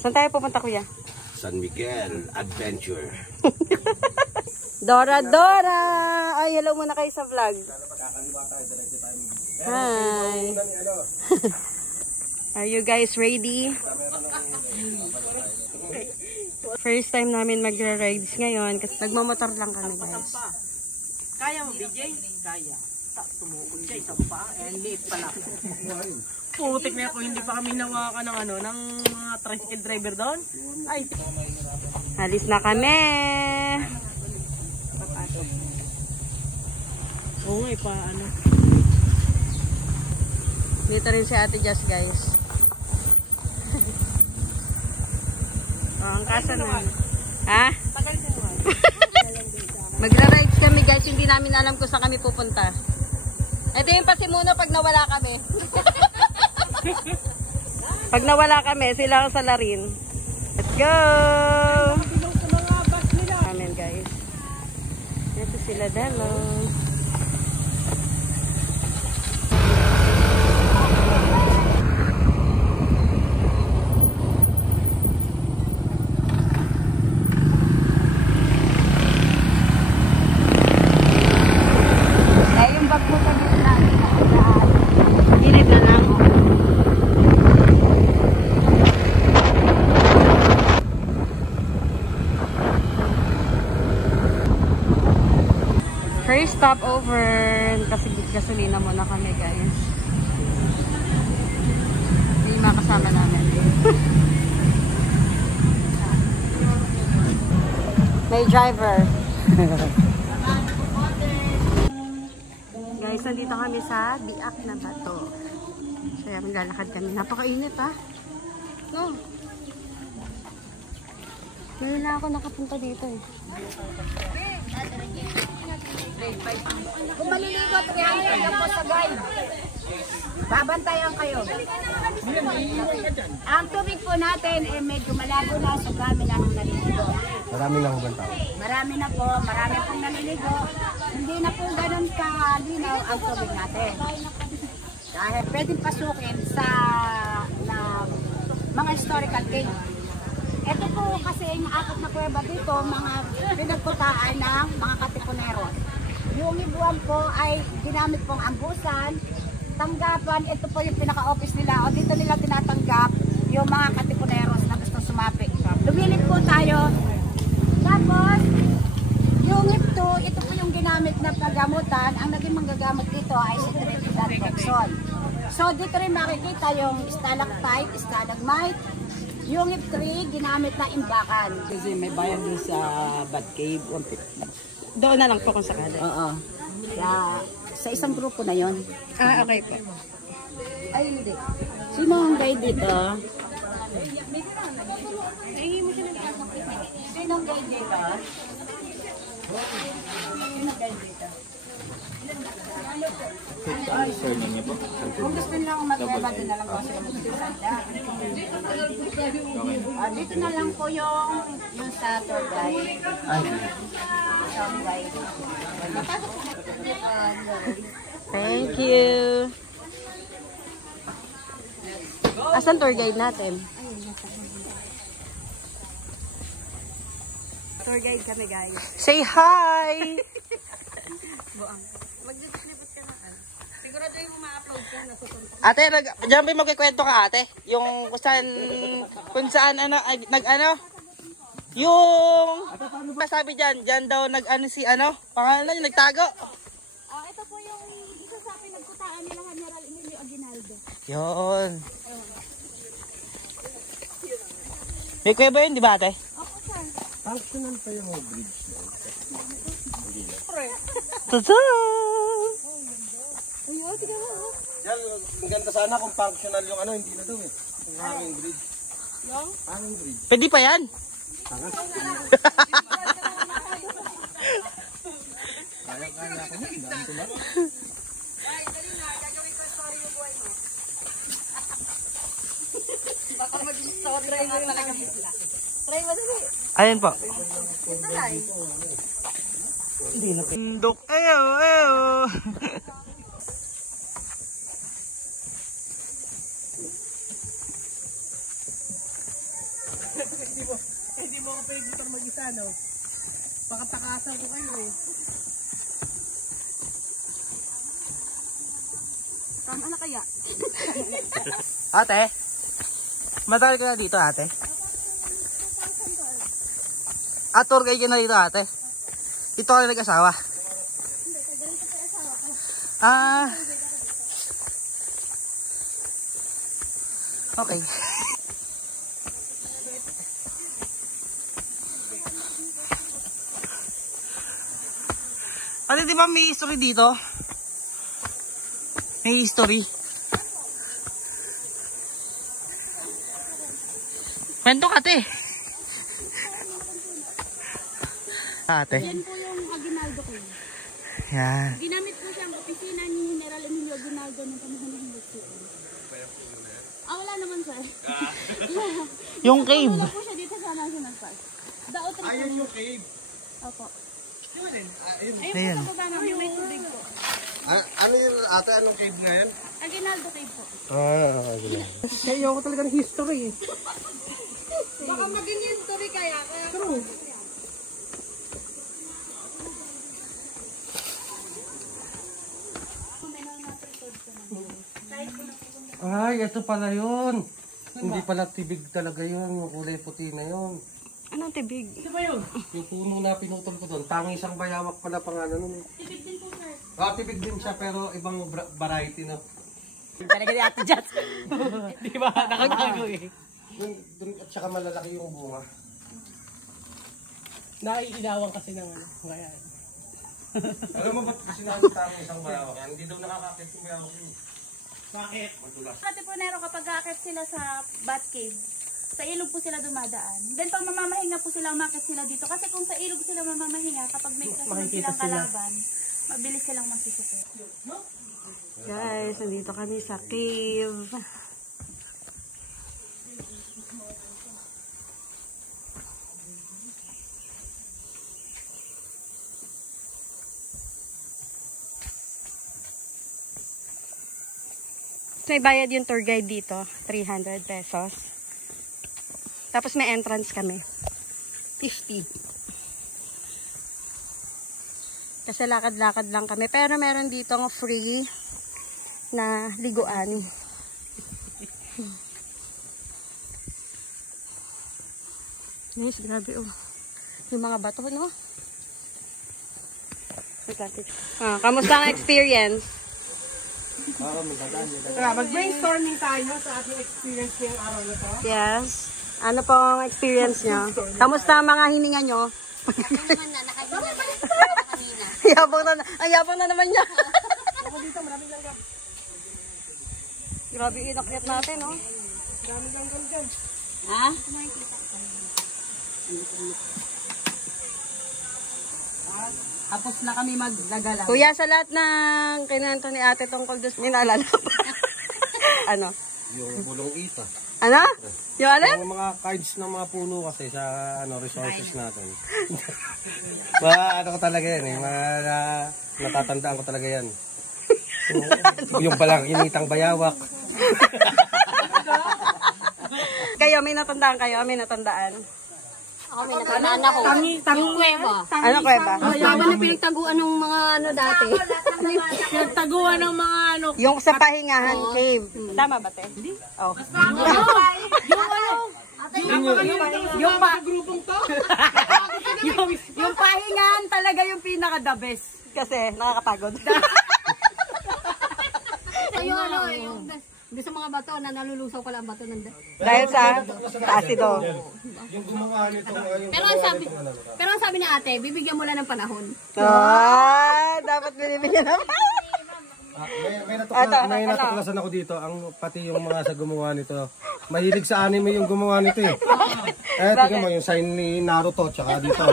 Saan tayo pupunta, kuya? San Miguel Adventure. Dora! Ay, hello muna kayo sa vlog. Hi! Are you guys ready? First time namin magra-rides ngayon kasi nagmamotor lang kami, guys. Kaya mo, BJ? Kaya. Tumukol siya, isang pa. Late pala. Putik na ako, hindi pa kami nawakan ng ng mga tricycle driver doon. Ay, alis na kami! oo nga, Dito rin si Ate Jess, guys. Ang kasa na. Ha? Magra-rides kami, guys. Hindi namin alam kung saan kami pupunta. Ito yung pasimuno pag nawala kami. Pag nawala kami, sila ang salarin. Let's go! Amen, guys. Ito sila dalo. First stop over kasi gasolina muna kami, guys. May makasama namin. May driver. Guys, nandito kami sa Biak na Bato. Kaya maglalakad kami. Napakainit, ha? No. Ngayon na ako nakapunta dito, eh. Kung maliligo, 300 lang po sa guide. Babantayan kayo. Ang tubig po natin medyo malabo na sa dami namin naliligo. Marami na akong tao. Marami na po, marami pong naliligo. Hindi na po ganun kalinaw ang tubig natin. Dahil pwedeng pasukin sa mga historical cave. Ito po kasi yung apat na kuweba dito, mga pinagputaan ng mga katipuneros. Yung ibuan po ay ginamit pong ambusan, tanggapan, ito po yung pinaka-office nila. O dito nila tinatanggap yung mga katipuneros na gusto sumapit. Lumilip po tayo. Tapos, yung ito po yung ginamit na paggamutan. Ang naging manggagamot dito ay si Trinidad Boxon. So dito rin makikita yung stalactite, stalagmite. Yung F3, ginamit na imbakan. kasi may bayan doon sa Batcave. Doon na lang po kung sakali. Oo. Sa isang grupo na yon. Ah, okay po. Ay, hindi. Sino ang guide dito? Sino ang guide dito? Sino ang guide dito? Kung gusto nila akong mag-weba, din na lang po sila mag-sisanda. Dito na lang po yung sa tour guide. Thank you. Asan tour guide natin? Tour guide kami, guys. Say hi! Sigurado yung ma-upload ka, nasusunod. Ate, diyan ba magkikwento ka, ate? Yung kung saan yung masabi diyan daw si pangalan niya nagtago. Ito po yung isa sa pinagkutaan nila General Emilio Aguinaldo. Yun. May kuya ba yun, di ba, ate? Opo, sir. Functional pa yung bridge na. Tadaan! Ayun, tignan mo. Yan, maganda sana kung functional yung hindi na daw eh. Yung hanging bridge. Hanging bridge. Pwede pa yan? Kaya ako na, dami ko na. Baka maging story nga talaga bigla. Try mo dali. Ayan po. Ito lang. Dok, eyo. Hindi mo ako pwede mag-isa, no? Pakatakasan ko kayo eh. Tama na kaya? Ate? Matagal ka na dito, ate? Tour guide ka na dito, ate? Dito ka na nag-asawa? Okay. Ate, di ba may history dito? May history. Kwento ka, ate. Ate. Yan po yung Aguinaldo ko. Yan. Ginamit po siyang opisina ni General Emilio Aguinaldo ng panahon ng Hindustan. Wala naman, sir. Yung cave. Wala po siya dito sa National Park. Daot rin po. Ayun yung cave. Opo. Ayan. Ayun po sa baba, may tubig po. Ano yun ate? Anong cave nga yan? Aguinaldo cave po. Kaya ako talaga ng history eh. Baka maging history kaya. True. Ay, ito pala yun. Hindi pala tibig talaga yun. Yung kulay puti na yun. Anong tibig? Ito ba yun? Yung puno na pinutol ko doon. Tangi isang bayawak pala pangalan nun. Tibig din po, sir. Tibig din siya pero ibang variety na. Talaga ni Ate Jats. Di ba? Nakagago eh. Dun, at saka malalaki yung bunga. Naiilawan kasi ng ano. Kaya. Alam mo ba't kasi nakita isang bayawak? Hindi daw nakakakit yung bayawak yun. Bakit? Madulas. Kati po Nero, kapag akit sila sa bat cave, sa ilog po sila dumadaan. Then pag mamamahinga po sila, umakit sila dito. Kasi kung sa ilog sila mamamahinga, kapag may kasunod silang kalaban, mabilis silang masusukit. Guys, nandito kami sa cave. May bayad yung tour guide dito, 300 pesos. Tapos may entrance kami, 50. Kasi lakad-lakad lang kami. Pero meron dito ng free na liguan. Nice, grabe oh. Yung mga bato, no? Kamusta ang experience? Mag-brainstorming tayo sa ating experience ngayong araw na to. Yes. Ano po ang experience nyo? Kamusta ang mga hininga nyo? Ayabang na naman niya. Grabe inakyat natin, no? Ha? Tapos na kami maglagala. Kuya, sa lahat ng kinento ni ate tungkol doon, may naalala pa. Ano? Yung bulong ita. Ano? Yung alin? Yung mga cards ng mga puno kasi sa resources natin. Ano ko talaga yan eh. Natatandaan ko talaga yan. Yung palang initang bayawak. Kayo, may natandaan kayo? May natandaan? Ako may natandaan ako. Yung kuweba. Ano kuweba? Baba na pinagtaguan ng mga ano dati. Nagtaguan ng mga ano. Yung sa pahingahan cave. Tama ba, te? Hindi. Oh. Yung pahingahan talaga yung pinaka-the best. Kasi nakakapagod. Yung ano, yung sa mga bato na nalulusaw ko lang bato ng Dahil sa asido. Yung gumawa nito. Pero ang sabi ni ate, bibigyan mo lang ng panahon. Dapat binibigyan naman. May natuklasan ako dito. Pati yung mga sa gumawa nito. Mahilig sa anime yung gumawa nito eh. Tingnan mo yung sign ni Naruto tsaka dito.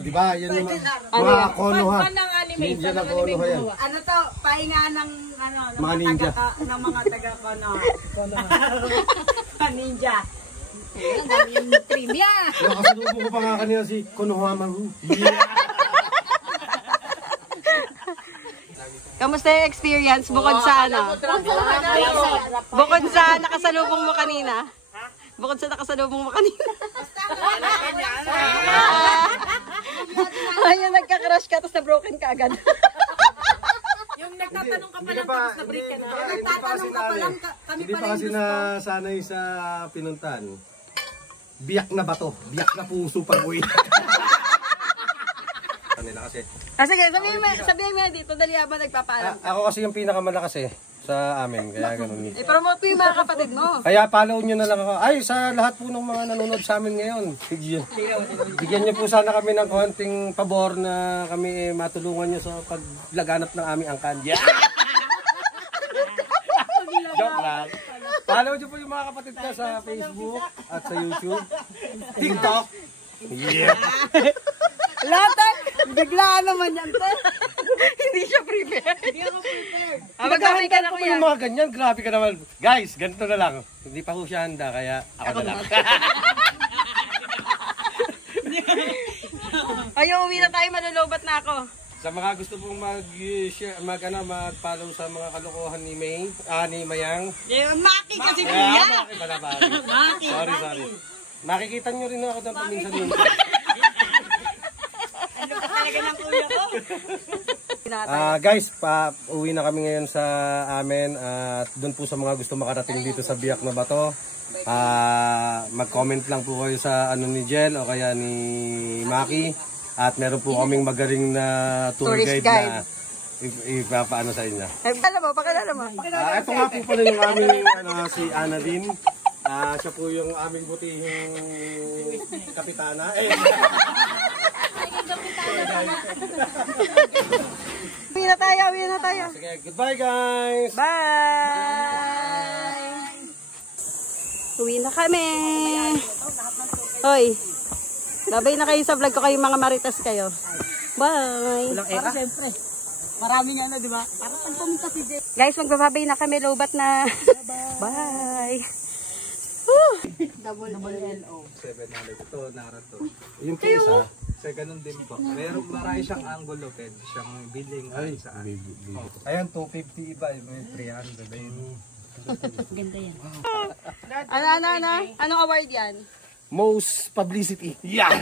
Di ba? Yan yung mga konoha. Ninja na konoha yan. Ano to? Pahingahan ng Mga ninja. ng mga taga-konoha. Ninja. Ang dami yung trivia. Nakasalubong ko pa nga kanina si Konoha Maru. Kamusta yung experience bukod sa ano? Bukod sa nakasalubong mo kanina? Bukod sa nakasalubong mo kanina. Ayun, nagka-crush ka, tapos na-broken ka agad. Yung nagtatanong ka pa lang, tapos na-break ka na. Nagtatanong ka pa lang, kami Hindi pa pa lang kasi nasanay sa pinuntan. Biyak na bato, biyak na puso pag uwi. Kanila kasi. Sige, sabihin mo dito, dali habang nagpapaalam. Ako kasi yung pinakamalakas sa amin, kaya ganun. Promote mo yung mga kapatid mo. Kaya follow nyo na lang ako. Ay, sa lahat po ng mga nanonood sa amin ngayon, bigyan nyo po sana kami ng konting pabor na kami matulungan nyo sa paglaganap ng aming angkan. Yeah! Joke lang. Follow nyo po yung mga kapatid ko sa Facebook at sa YouTube. TikTok. Yeah! Lahat, biglaan naman yan, te. Hindi siya prepared. Hindi ako prepared. Magkakaroon ka na, kuya. Yung mga ganyan, grabe ka naman. Guys, ganito na lang. Hindi pa ko siya handa, kaya ako na lang. Ay, uwi na tayo, malulubat na ako. Sa mga gusto pong mag-follow sa mga kalokohan ni May, ni Mayang. Maki kasi Maki pala ba? Sorry. Makikita nyo rin ako doon paminsan-minsan. Ano ka talaga ng kuya ko? Guys, uwi na kami ngayon sa amin at doon po sa mga gusto makarating dito sa Biak na Bato, mag-comment lang po kayo sa ano ni Jel o kaya ni Maki at meron po kaming magaling na tour guide na ipapaano sa inyo. Pakilala mo. Ito nga po pala yung aming si Annalyn. Siya po yung aming butihing kapitana. Uwi na tayo. Sige, goodbye guys! Bye! Uwi na kami. Hoy, babay na kayo sa vlog ko, kayong mga maritas kayo. Bye! Para siyempre. Maraming ano, di ba? Para pag pumunta si Jay. Guys, magbababay na kami, lobat na. Bye! Double LO. 700 ito, narato. Yung po isa. Sa ganun din po. Meron marami siyang angulo, pwede siyang billing saan. Ayan, 250 iba, may 300 ayun. Ganda yan. Anong award yan? Most publicity. Yeah!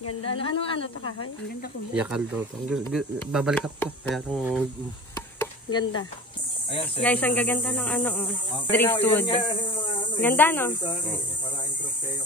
Ganda. Ano to kahoy? Ang ganda ko. Yakal daw to. Babalik ako. Kaya itong... Ganda. Ayan, Guys, ang gaganda ng driftwood. Ganda, no? Para intro kayo,